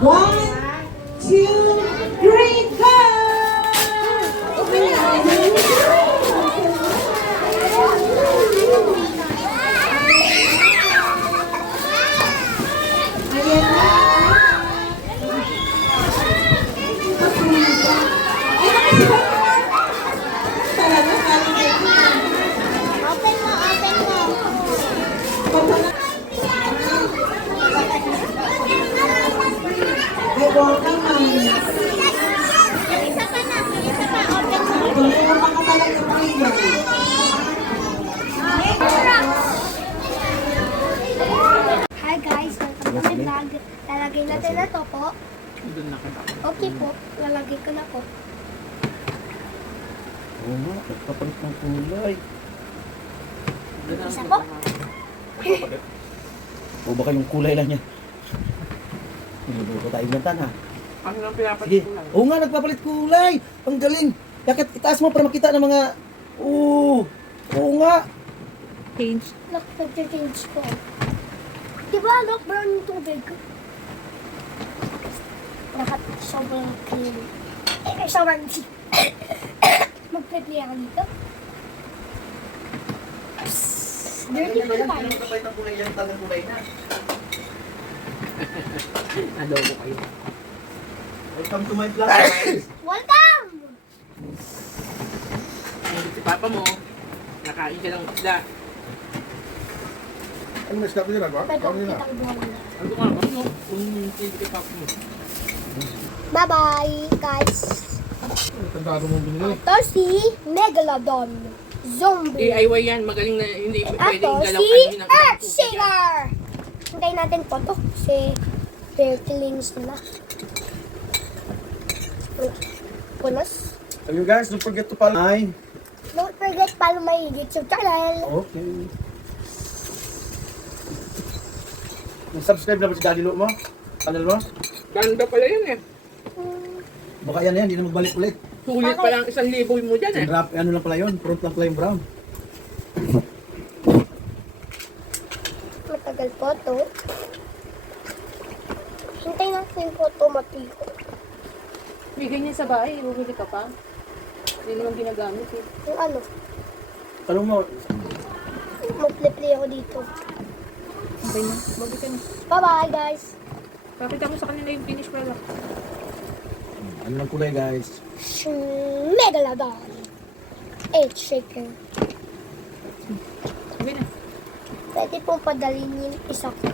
1, 2, 3, go! Ayan na. Talaga, Open mo, open mo. ay, welcome, mami. Isa pa na, isa pa, open mo. Tulungan ka talaga, mami. Hi guys, welcome to my vlog. Lalagay natin na to po. Okay po, lalagay ko na po. Oo nga, nagpapalit ng kulay. Isa po. O baka yung kulay lang niya. Hindi ko tayo ingantan ha. Ano lang pinapalit Sige. ko lang? Oo nga, nagpapalit kulay. Ang galing. Yakit, itaas mo para makita ng mga... Oo nga. Look, nag-change po. Diba, look, brown yung tubig. Lahat sobrang clean. Sobrang cheap. Mag-play ako dito. Dirty po naman. Nagpapalit ng kulay yan, talagang kulay na. Adobo kayo. Welcome to my vlog, guys. Welcome! Nandito si Papa mo. Nakain ka ng isda. Ano na stop nila ba? Pwede Ano ko nila? kitang buwan na. Ano ka? Ano? Kung hindi kay Papa mo. Bye-bye, guys. Tandaan mo binili. Ito si Megalodon. Zombie. DIY yan. Magaling na hindi pwede Ito galaw si ano ng Earthshaker. Hintayin natin po to. Si bear killings nila. Punas. So you guys, don't forget to follow my... Don't forget follow my YouTube channel. Okay. Nag-subscribe na ba si Daddy Lo mo? Channel mo? Ganda pala yun eh. Baka yan, hindi na magbalik ulit. Sulit pa lang 1,000 mo dyan eh. Yung wrap, ano lang pala yun, front lang pala yung brown. Matagal po to. Hintayin natin po to matiko. May ganyan sa bahay, bumili ka pa. Hindi naman ginagamit eh. Yung ano, Tanong mo, mag-play ako dito. Okay na, bago ka na. Bye-bye, guys. Pakita mo sa kanila yung finished product. ano lang kulay guys? Megalodon. Earthshaker. Sige na. Pwede pong padalhin yung isa ko.